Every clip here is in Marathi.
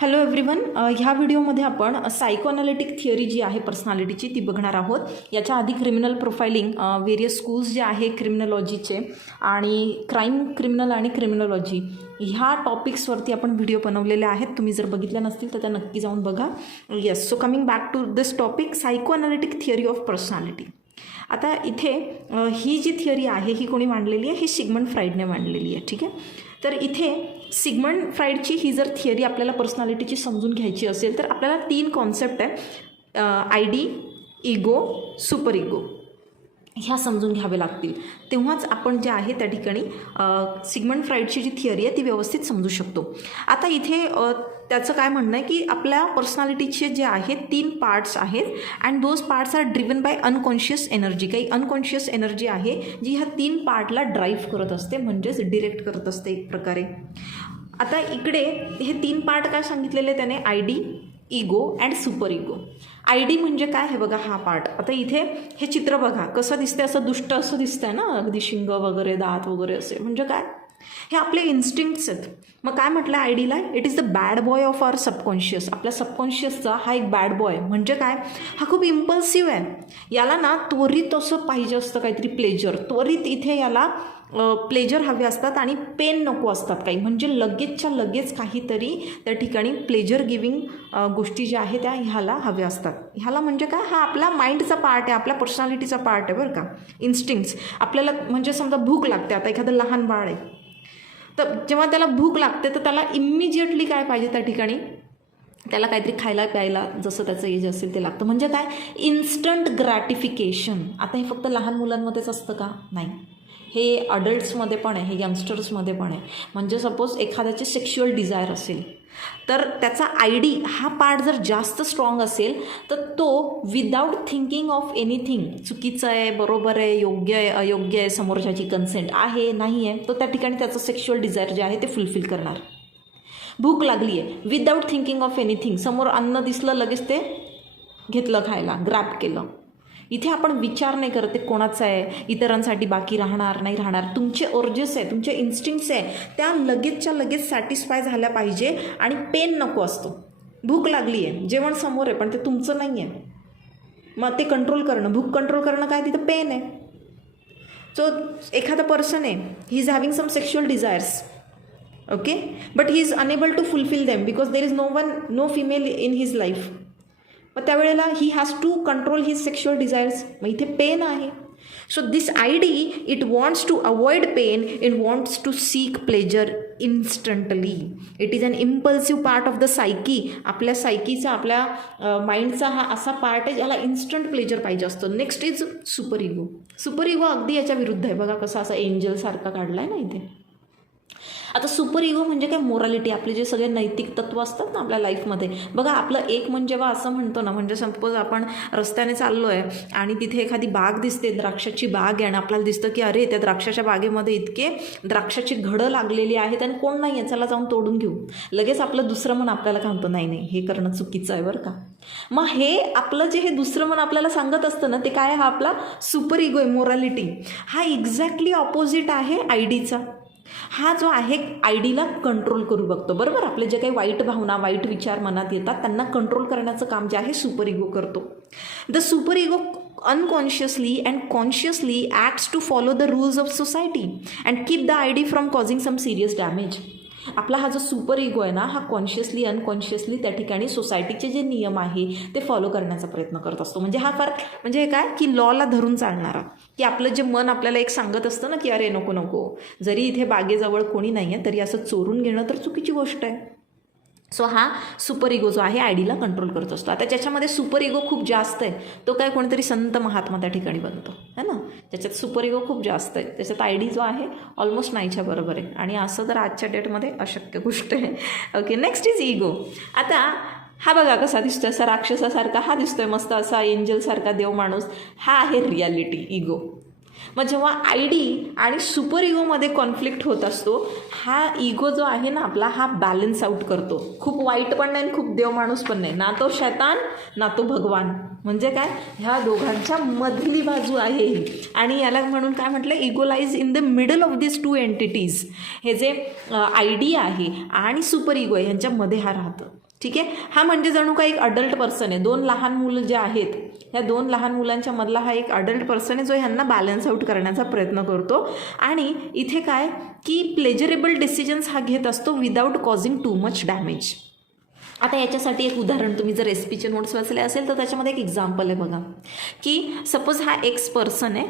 हॅलो एव्हरीवन, ह्या व्हिडिओमध्ये आपण सायकोअनालिटिक थिअरी जी आहे पर्सनॅलिटीची ती बघणार आहोत. याच्या आधी क्रिमिनल प्रोफायलिंग, वेरियस स्कूल्स जे आहे क्रिमिनॉलॉजीचे आणि क्रिमिनल आणि क्रिमिनॉलॉजी ह्या टॉपिक्सवरती आपण व्हिडिओ बनवलेले आहेत. तुम्ही जर बघितल्या नसतील तर त्या नक्की जाऊन बघा. Yes, so coming back to this topic, psychoanalytic theory of personality. आता इथे ही जी थिअरी आहे ही कोणी मांडलेली आहे? ही सिग्मंड फ्राईडने मांडलेली आहे. ठीक आहे, तर इथे सिग्मंड फ्राईडची ही जर थिअरी आपल्याला पर्सनॅलिटीची समजून घ्यायची असेल तर आपल्याला 3 कॉन्सेप्ट आहे, आयडी, इगो, सुपर इगो, ह्या समजून घ्यावे लागतील. तेव्हाच आपण जे आहे त्या ठिकाणी सिग्मंड फ्राईडची जी थिअरी आहे ती व्यवस्थित समजू शकतो. आता इथे त्याचं काय म्हणणं आहे की आपल्या पर्सनॅलिटीचे जे आहेत 3 पार्ट्स आहेत and those parts are driven by unconscious energy. काही अनकॉन्शियस एनर्जी आहे जी ह्या 3 पार्टला ड्राईव्ह करत असते, म्हणजेच डिरेक्ट करत असते एक प्रकारे. आता इकडे हे 3 पार्ट काय सांगितलेले त्याने? ID, ego and super ego. ID म्हणजे काय हे बघा, हा पार्ट. आता इथे हे चित्र बघा कसं दिसतंय, असं दुष्ट असं दिसतंय ना, अगदी शिंग वगैरे, दात वगैरे असे. म्हणजे काय? हे आपले इन्स्टिंक्ट्स आहेत. मग काय म्हटलं आयडीला? It is the bad boy of our subconscious. आपल्या सबकॉन्शियसचा हा एक बॅड बॉय. म्हणजे काय? हा खूप इम्पल्सिव्ह आहे. याला ना त्वरित असं पाहिजे असतं काहीतरी प्लेजर. त्वरित इथे याला प्लेजर हवे असतात आणि पेन नको असतात काही. म्हणजे लगेचच्या लगेच काहीतरी त्या ठिकाणी प्लेजर गिविंग गोष्टी ज्या आहेत त्या ह्याला हव्या असतात. ह्याला म्हणजे काय? हा आपला माइंडचा पार्ट आहे, आपल्या पर्सनॅलिटीचा पार्ट आहे बरं का. इन्स्टिंक्ट्स आपल्याला, म्हणजे समजा भूक लागते, आता एखादं लहान बाळ आहे तर जेव्हा त्याला भूक लागते तर त्याला इमिजिएटली काय पाहिजे त्या ठिकाणी? त्याला काहीतरी खायला प्यायला, जसं त्याचं एज असेल ते लागतं. म्हणजे काय? Instant gratification. आता हे फक्त लहान मुलांमध्येच असतं का? नाही, हे अडल्ट्समध्ये पण आहे, हे यंगस्टर्समध्ये पण आहे. म्हणजे सपोज एखाद्याचे सेक्शुअल डिझायर असेल तर त्याचा आयडी हा पार्ट जर जास्त स्ट्रॉंग असेल तर तो विदाऊट थिंकिंग ऑफ एनिथिंग, चुकीचं आहे, बरोबर आहे, योग्य आहे, अयोग्य आहे, समोरच्याची कन्सेंट आहे नाही आहे, तो त्या ठिकाणी त्याचं सेक्शुअल डिझायर जे आहे ते फुलफिल करणार. भूक लागली आहे, विदाऊट थिंकिंग ऑफ एनिथिंग, समोर अन्न दिसलं लगेच ते घेतलं खायला, ग्रॅब केलं. इथे आपण विचार नाही करत ते कोणाचं आहे, इतरांसाठी बाकी राहणार नाही राहणार. तुमचे ओर्जेस आहे, तुमचे इन्स्टिंक्ट्स आहे, त्या लगेचच्या लगेच सॅटिस्फाय झाल्या पाहिजे आणि पेन नको असतो. भूक लागली आहे, जेवण समोर आहे पण ते तुमचं नाही आहे, मग ते कंट्रोल करणं, भूक कंट्रोल करणं काय? तिथं पेन आहे. सो एखादा पर्सन आहे, he is having some sexual desires, okay, but he is unable to fulfil them because there is no female in his life. मग त्यावेळेला he has to control his sexual desires. मग इथे पेन आहे. So this ID it wants to avoid pain, it wants to seek pleasure instantly. It is an impulsive part of the psyche. आपल्या सायकीचा, आपल्या माइंडचा हा असा पार्ट आहे ज्याला इन्स्टंट प्लेजर पाहिजे असतं. Next is super ego. Super ego अगदी याच्या विरुद्ध आहे. बघा कसा असा एंजलसारखा काढला आहे ना इथे. आता सुपर इगो म्हणजे काय? मोरालिटी, आपले जे सगळे नैतिक तत्व असतात ना आपल्या लाईफमध्ये. बघा आपलं एक मन जेव्हा असं म्हणतो ना, म्हणजे सपोज आपण रस्त्याने चाललो आहे आणि तिथे एखादी बाग दिसते, द्राक्षाची बाग आहे, आणि आपल्याला दिसतं की अरे त्या द्राक्षाच्या बागेमध्ये इतके द्राक्षाची घडं लागलेली आहेत आणि कोण नाही आहे, चला जाऊन तोडून घेऊ. लगेच आपलं दुसरं मन आपल्याला काय म्हणतो? नाही नाही, हे करणं चुकीचं आहे बरं का. मग हे आपलं जे हे दुसरं मन आपल्याला सांगत असतं ना, ते काय? हा आपला सुपर इगो आहे, मोरालिटी. हा एक्झॅक्टली ऑपोजिट आहे आयडीचा. हा जो आहे आयडीला कंट्रोल करू बघतो, बरोबर. आपले जे काही वाईट भावना, वाईट विचार मनात येतात त्यांना कंट्रोल करण्याचं काम जे आहे सुपर इगो करतो. The super ego unconsciously and consciously acts to follow the rules of society and keep the ID from causing some serious damage. आपला हा जो सुपर इगो आहे ना, हा कॉन्शियसली अनकॉन्शियसली त्या ठिकाणी सोसायटीचे जे नियम आहे ते फॉलो करण्याचा प्रयत्न करत असतो. म्हणजे हा फार, म्हणजे हे काय की लॉला धरून चालणारा, की आपलं जे मन आपल्याला एक सांगत असतं ना की अरे नको नको, जरी इथे बागेजवळ कोणी नाही आहे तरी असं चोरून घेणं तर चुकीची गोष्ट आहे. सो हा सुपर इगो जो आहे आयडीला कंट्रोल करत असतो. आता ज्याच्यामध्ये सुपर इगो खूप जास्त आहे तो काय? कोणीतरी संत महात्मा त्या ठिकाणी बनतो है ना. त्याच्यात सुपर इगो खूप जास्त आहे, त्याच्यात आयडी जो आहे ऑलमोस्ट नाहीच्या बरोबर आहे. आणि असं तर आजच्या डेटमध्ये अशक्य गोष्ट आहे. Okay, next is ego. आता हा बघा कसा दिसतोय, असा राक्षसासारखा हा दिसतोय, मस्त असा एंजलसारखा देव माणूस. हा आहे रियालिटी, इगो. मग जेव्हा आय डी आणि सुपर इगोमध्ये कॉन्फ्लिक्ट होत असतो, हा इगो जो आहे ना आपला, हा बॅलन्स आउट करतो. खूप वाईट पण नाही, खूप देव माणूस पण नाही, ना तो शैतान ना तो भगवान. म्हणजे काय, ह्या दोघांच्या मधली बाजू आहे ही. आणि याला म्हणून काय म्हटलं, ego lies in the middle of this two entities. हे जे आय डी आहे आणि सुपर इगो आहे ह्यांच्यामध्ये हा राहतं. ठीक आहे. हा म्हणजे जणू काही एक अडल्ट पर्सन आहे. दोन लहान मुलं जे आहेत, ह्या दोन लहान मुलांच्या मधला हा एक अडल्ट पर्सन आहे जो ह्यांना बॅलन्स आउट करण्याचा प्रयत्न करतो. आणि इथे काय की प्लेजरेबल डिसिजन्स हा घेत असतो without causing too much damage. आता याच्यासाठी एक उदाहरण, तुम्ही जर एसपीचे नोट्स वाचले असेल तर त्याच्यामध्ये एक एक्झाम्पल आहे बघा, की सपोज हा एक्स पर्सन आहे,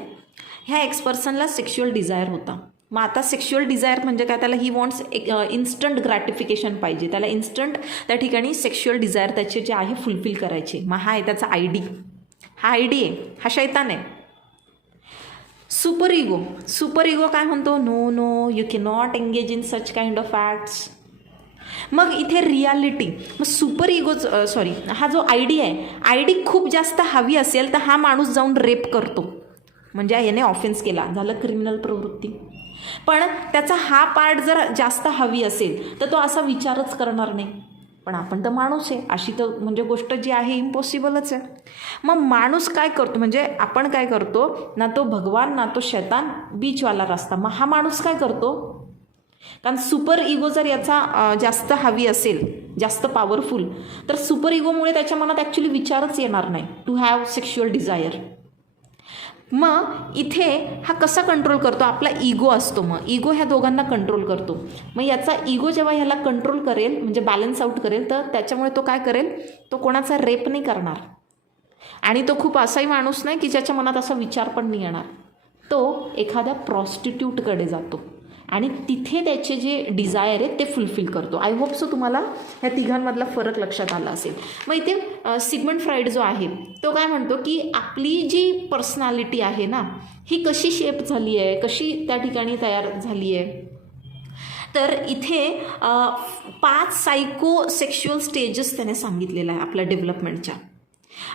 ह्या एक्स पर्सनला सेक्शुअल डिझायर होता. मग आता सेक्शुअल डिझायर म्हणजे काय, त्याला ही वॉन्ट्स इन्स्टंट ग्रॅटिफिकेशन पाहिजे, त्याला इन्स्टंट त्या ठिकाणी सेक्शुअल डिझायर त्याचे जे आहे फुलफिल करायचे. मग हा आहे त्याचा आय डी, हा आय डी आहे, हा शैतान आहे. सुपर इगो काय म्हणतो, no no, you can not engage in such kind of acts. मग इथे रियालिटी, मग सुपर इगो हा जो आय डी आहे, आय डी खूप जास्त हवी असेल तर हा माणूस जाऊन रेप करतो, म्हणजे याने ऑफेन्स केला, झालं क्रिमिनल प्रवृत्ती. पण त्याचा हा पार्ट जर जास्त हवी असेल तर तो असा विचारच करणार नाही. पण आपण तर माणूस आहे, अशी तर म्हणजे गोष्ट जी आहे इम्पॉसिबलच आहे. मग माणूस काय करतो, म्हणजे आपण काय करतो, ना तो भगवान ना तो शैतान, बीचवाला रस्ता. मग हा माणूस काय करतो, कारण सुपर इगो जर याचा जास्त हवी असेल, जास्त पॉवरफुल, तर सुपर इगोमुळे त्याच्या मनात ॲक्च्युली विचारच येणार नाही टू हॅव सेक्शुअल डिझायर. मग इथे हा कसा कंट्रोल करतो, आपला इगो असतो. मग इगो ह्या दोघांना कंट्रोल करतो. मग याचा इगो जेव्हा ह्याला कंट्रोल करेल, म्हणजे बॅलन्स आउट करेल, तर त्याच्यामुळे तो काय करेल, तो कोणाचा रेप नाही करणार. आणि तो खूप असाही माणूस नाही की ज्याच्या मनात असा विचार पण नाही येणार. तो एखाद्या प्रॉस्टिट्यूटकडे जातो आणि तिथे त्याचे जे डिझायर आहेत ते फुलफिल करतो. आय होप सो तुम्हाला ह्या तिघांमधला फरक लक्षात आला असेल. मग इथे सिगमंड फ्राईड जो आहे तो काय म्हणतो की आपली जी पर्सनॅलिटी आहे ना, ही कशी शेप झाली आहे, कशी त्या ठिकाणी तयार झाली आहे. तर इथे 5 सायकोसेक्शुअल स्टेजेस त्याने सांगितलेलं आहे आपल्या डेव्हलपमेंटच्या.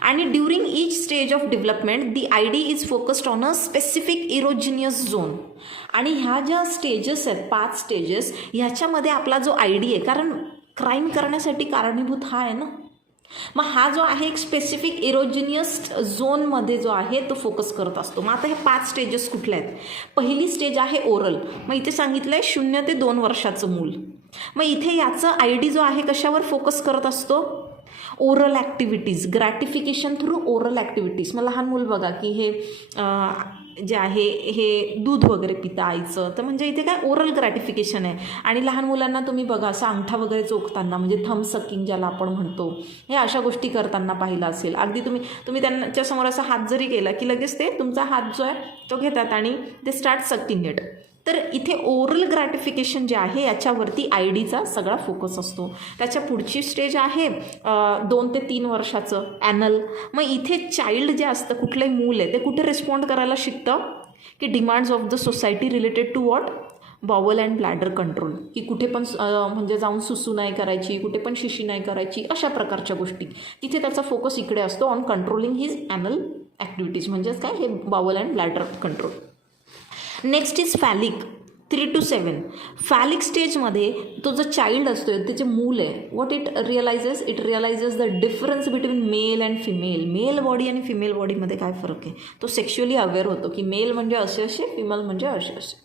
आणि during each stage of development the I D is focused on a specific erogenous zone. आणि ह्या ज्या स्टेजेस आहेत, 5 स्टेजेस, ह्याच्यामध्ये आपला जो आय डी आहे, कारण क्राईम करण्यासाठी कारणीभूत हा आहे ना, मग हा जो आहे एक स्पेसिफिक इरोजिनियस झोनमध्ये जो आहे तो फोकस करत असतो. मग आता हे 5 स्टेजेस कुठले आहेत. पहिली स्टेज आहे ओरल. मग इथे सांगितलं आहे 0 ते 2 वर्षाचं मूल. मग इथे याचं आय डी जो आहे कशावर फोकस करत असतो, oral activities, gratification through oral activities. मग लहान मूल बघा की हे जे आहे हे दूध वगैरे पिता आईचं, तर म्हणजे इथे काय ओरल ग्रॅटिफिकेशन आहे. आणि लहान मुलांना तुम्ही बघा असं अंगठा वगैरे चोखताना, म्हणजे थंब सकिंग ज्याला आपण म्हणतो, हे अशा गोष्टी करताना पाहिलं असेल. अगदी तुम्ही त्यांच्या समोर असा हात जरी केला की लगेच ते तुमचा हात जो आहे तो घेतात आणि ते स्टार्ट सकिंग इट. तर इथे ओरल ग्रॅटिफिकेशन जे आहे याच्यावरती आय डीचा सगळा फोकस असतो. त्याच्या पुढची स्टेज आहे 2 ते 3 वर्षाचं ॲनल. मग इथे चाइल्ड जे असतं, कुठलंही मूल आहे, ते कुठे रिस्पॉन्ड करायला शिकतं की demands of the society related to what, bowel and bladder control, की कुठे पण म्हणजे जाऊन सुसू नाही करायची, कुठे पण शिशी नाही करायची, अशा प्रकारच्या गोष्टी. तिथे त्याचा फोकस इकडे असतो on controlling his anal activities, म्हणजेच काय हे bowel and bladder control. Next is phallic 3 to 7. Phallic स्टेजमध्ये तो जो चाइल्ड असतो, त्याचे मूल आहे, what it realises the difference between male and female. Male body आणि फिमेल बॉडीमध्ये काय फरक आहे तो सेक्शुअली अवेअर होतो की मेल म्हणजे असे असे, फिमेल म्हणजे असे असे.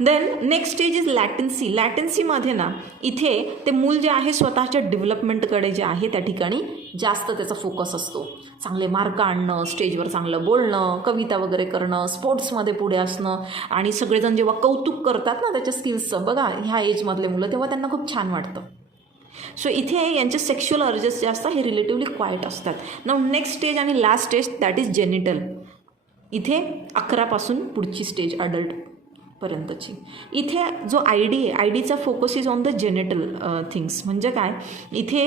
Then next stage is latency. लॅटन्सीमध्ये ना इथे ते मूल जे आहे स्वतःच्या डेव्हलपमेंटकडे जे आहे त्या ठिकाणी जास्त त्याचा फोकस असतो. चांगले मार्क आणणं, स्टेजवर चांगलं बोलणं, कविता वगैरे करणं, स्पोर्ट्समध्ये पुढे असणं. आणि सगळेजण जेव्हा कौतुक करतात ना त्याच्या स्किल्सचं, बघा ह्या एजमधले मुलं, तेव्हा त्यांना खूप छान वाटतं. सो इथे यांचे सेक्शुअल अर्जेस जे असतात हे रिलेटिव्हली क्वाईट असतात. नाऊ नेक्स्ट स्टेज आणि last stage that is genital. इथे 11 पासून पुढची स्टेज अडल्ट पर्यंतची. इथे जो आय डी आहे, आय डीचा focus is on the genital things. म्हणजे काय, इथे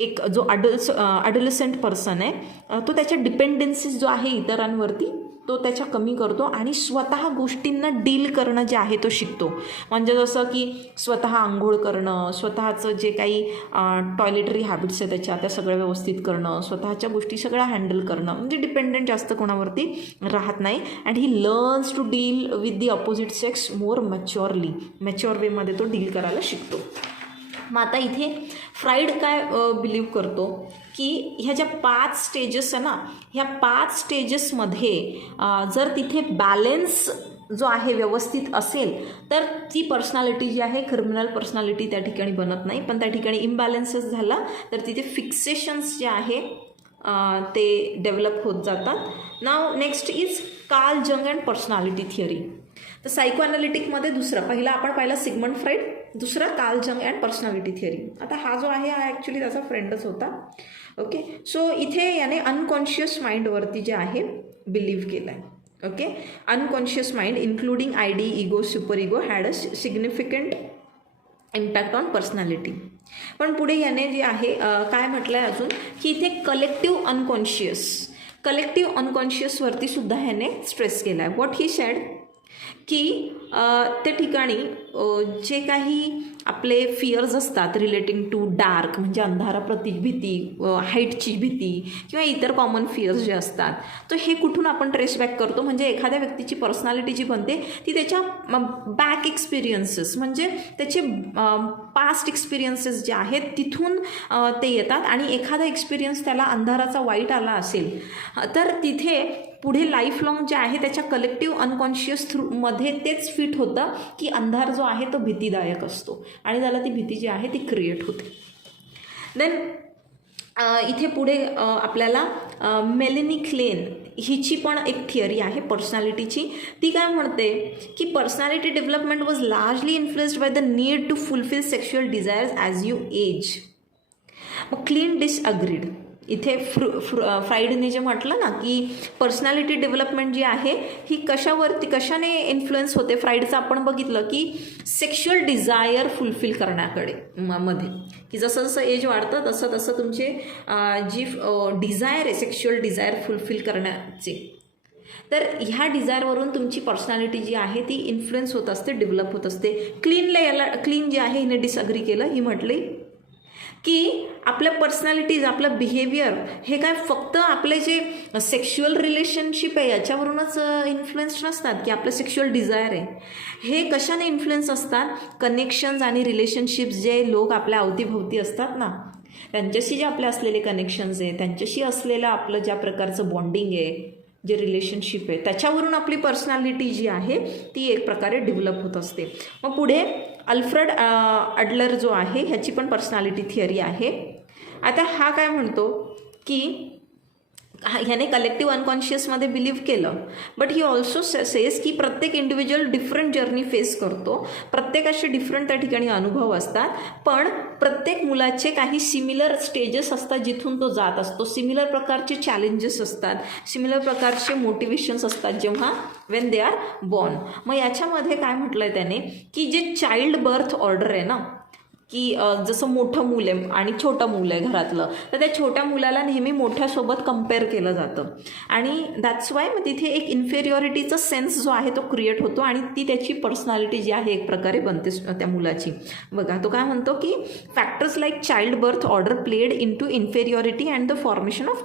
एक जो अडोलेसंट पर्सन आहे तो त्याच्या डिपेंडन्सीज जो आहे इतरांवरती तो त्याच्या कमी करतो आणि स्वतः गोष्टींना डील करणं जे आहे तो शिकतो. म्हणजे जसं की स्वतः आंघोळ करणं, स्वतःचं जे काही टॉयलेटरी हॅबिट्स आहे त्या सगळं व्यवस्थित करणं, स्वतःच्या गोष्टी सगळ्या हँडल करणं, म्हणजे डिपेंडंट जास्त कोणावरती राहत नाही. And he learns to deal with the opposite sex more mature वेमध्ये तो डील करायला शिकतो. मग आता इथे फ्राईड काय बिलीव्ह करतो की ह्या ज्या 5 स्टेजेस आहे ना, ह्या 5 स्टेजेसमध्ये जर तिथे बॅलन्स जो आहे व्यवस्थित असेल तर ती पर्सनॅलिटी जी आहे क्रिमिनल पर्सनॅलिटी त्या ठिकाणी बनत नाही. पण त्या ठिकाणी इम्बॅलन्सेस झाला तर तिथे फिक्सेशन्स जे आहे ते डेव्हलप होत जातात. Now next is Carl Jung and personality theory. तर सायको ॲनालिटिकमध्ये पहिला आपण पाहिला सिगमंड फ्राईड, दुसरा Carl Jung and personality theory. आता हा जो आहे हा ॲक्च्युली त्याचा फ्रेंडच होता. ओके, सो इथे याने अनकॉन्शियस माइंडवरती जे आहे बिलीव्ह केलं आहे. Okay, unconscious mind including ID, ego, super ego had a significant impact on personality. पण पुढे याने जे आहे काय म्हटलं आहे अजून की इथे कलेक्टिव्ह अनकॉन्शियसवरती सुद्धा ह्याने स्ट्रेस केला आहे. व्हॉट ही सेड की त्या ठिकाणी जे काही आपले फिअर्स असतात रिलेटिंग टू डार्क, म्हणजे अंधाराप्रती भीती, हाईटची भीती किंवा इतर कॉमन फिअर्स जे असतात, तर हे कुठून आपण ट्रेस बॅक करतो. म्हणजे एखाद्या व्यक्तीची पर्सनॅलिटी जी बनते ती त्याच्या बॅक एक्सपिरियन्सेस, म्हणजे त्याचे पास्ट एक्सपिरियन्सेस जे आहेत तिथून ते येतात. आणि एखादा एक्सपिरियन्स त्याला अंधाराचा वाईट आला असेल तर तिथे पुढे लाईफ लाँग जे आहे त्याच्या कलेक्टिव्ह अनकॉन्शियस थ्रूमध्ये तेच फिट होतं की अंधार जो आहे तो भीतीदायक असतो आणि त्याला ती भीती जी आहे ती क्रिएट होते. देन इथे पुढे आपल्याला मेलेनी क्लेन हिची पण एक थिअरी आहे पर्सनॅलिटीची. ती काय म्हणते की personality development was largely influenced by the need to fulfil sexual desires as you age. मग क्लीन डिसअग्रीड. इथे फ्राईडने जे म्हटलं ना की पर्सनॅलिटी डेव्हलपमेंट जी आहे ही कशाने इन्फ्लुएन्स होते, फ्राईडचं आपण बघितलं की सेक्शुअल डिझायर फुलफिल करण्याकडे मध्ये, की जसं जसं एज वाढतं तसं तसं तुमचे जी डिझायर आहे सेक्शुअल डिझायर फुलफिल करण्याचे, तर ह्या डिझायरवरून तुमची पर्सनॅलिटी जी आहे ती इन्फ्लुएन्स होत असते, डेव्हलप होत असते. क्लीन जे आहे हिने डिसअग्री केलं. ही म्हटली की आपल्या पर्सनॅलिटीज, आपलं बिहेवियर हे काय फक्त आपले जे सेक्शुअल रिलेशनशिप आहे याच्यावरूनच इन्फ्लुएन्स्ड नसतात, की आपलं सेक्शुअल डिझायर आहे हे कशाने इन्फ्लुएन्स असतात. कनेक्शन्स आणि रिलेशनशिप्स जे लोक आपल्या अवतीभोवती असतात ना त्यांच्याशी जे आपले असलेले कनेक्शन्स आहे, त्यांच्याशी असलेलं आपलं ज्या प्रकारचं बॉन्डिंग आहे, जे रिलेशनशिप आहे, त्याच्यावरून आपली पर्सनॅलिटी जी आहे ती एक प्रकारे डेव्हलप होत असते. मग पुढे अल्फ्रेड अडलर जो आहे ह्याची पण पर्सनॅलिटी थिअरी आहे. आता हा काय म्हणतो की ह्याने कलेक्टिव्ह अनकॉन्शियसमध्ये बिलीव्ह केलं, बट ही ऑल्सो सेज की प्रत्येक इंडिव्हिज्युअल डिफरंट जर्नी फेस करतो, प्रत्येकाचे डिफरंट त्या ठिकाणी अनुभव असतात, पण प्रत्येक मुलाचे काही सिमिलर स्टेजेस असतात जिथून तो जात असतो, सिमिलर प्रकारचे चॅलेंजेस असतात, सिमिलर प्रकारचे मोटिवेशन्स असतात जेव्हा वेन दे आर बॉर्न. मग याच्यामध्ये काय म्हटलं आहे त्याने की जे चाइल्ड बर्थ ऑर्डर आहे ना, की जसं मोठं मूल आहे आणि छोटं मूल आहे घरातलं, तर त्या छोट्या मुलाला नेहमी मोठ्यासोबत कम्पेअर केलं जातं आणि दॅट्स वाय मग तिथे एक इन्फेरियॉरिटीचा सेन्स जो आहे तो क्रिएट होतो आणि ती त्याची पर्सनॅलिटी जी आहे एक प्रकारे बनते त्या मुलाची. बघा तो काय म्हणतो की factors like child birth order played into inferiority and the formation of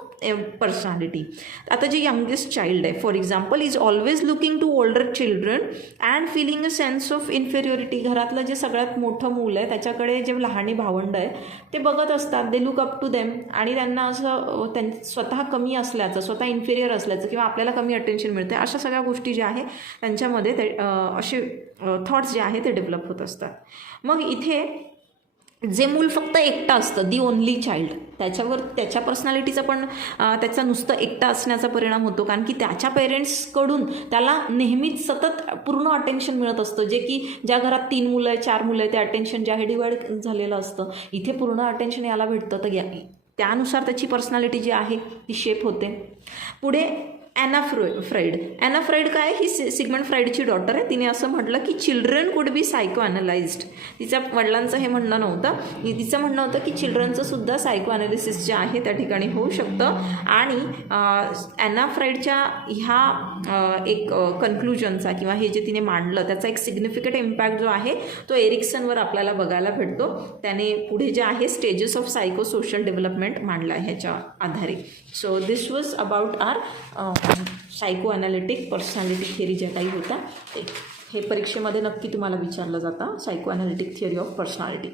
personality. आता जे यंगेस्ट चाइल्ड आहे for example is always looking to older children and feeling a sense of inferiority. घरातलं जे सगळ्यात मोठं मूल आहे त्याच्याकडे जे लहानी भावंड आहे ते बघत असतात, they look up to them, आणि त्यांना असं स्वतः कमी असल्याचं, स्वतः इन्फेरियर असल्याचं किंवा आपल्याला कमी अटेन्शन मिळते अशा सगळ्या गोष्टी ज्या आहे त्यांच्यामध्ये ते असे थॉट्स जे आहे ते डेव्हलप होत असतात. मग इथे जे मूल फक्त एकटा असतं, दी ओनली चाइल्ड, त्याच्यावर त्याच्या पर्सनॅलिटीचा पण त्याचा नुसतं एकटा असण्याचा परिणाम होतो, कारण की त्याच्या पेरेंट्सकडून त्याला नेहमीच सतत पूर्ण अटेन्शन मिळत असतं, जे की ज्या घरात 3 मुलं आहे 4 मुलं आहे ते अटेन्शन जे आहे डिवाइड झालेलं असतं, इथे पूर्ण अटेन्शन याला भेटतं, तर त्यानुसार त्याची पर्सनॅलिटी जी आहे ती शेप होते. पुढे ॲना फ्राईड काय, ही सिगमंड फ्राईडची डॉटर आहे. तिने असं म्हटलं की चिल्ड्रन कुड बी सायको ॲनालाइज्ड. तिच्या वडिलांचं हे म्हणणं नव्हतं, तिचं म्हणणं होतं की चिल्ड्रनचं सुद्धा सायको ॲनालिसिस जे आहे त्या ठिकाणी होऊ शकतं. आणि ॲना फ्राईडच्या ह्या एक कन्क्लुजनचा किंवा हे जे तिने मांडलं त्याचा एक सिग्निफिकंट इम्पॅक्ट जो आहे तो एरिक्सनवर आपल्याला बघायला भेटतो. त्याने पुढे जे आहे stages of psychosocial development मांडला आहे ह्याच्या आधारे. So this was about our psychoanalytic personality theory ज्या काही होत्या ते. हे परीक्षेमध्ये नक्की तुम्हाला विचारलं जातं, psychoanalytic theory of personality.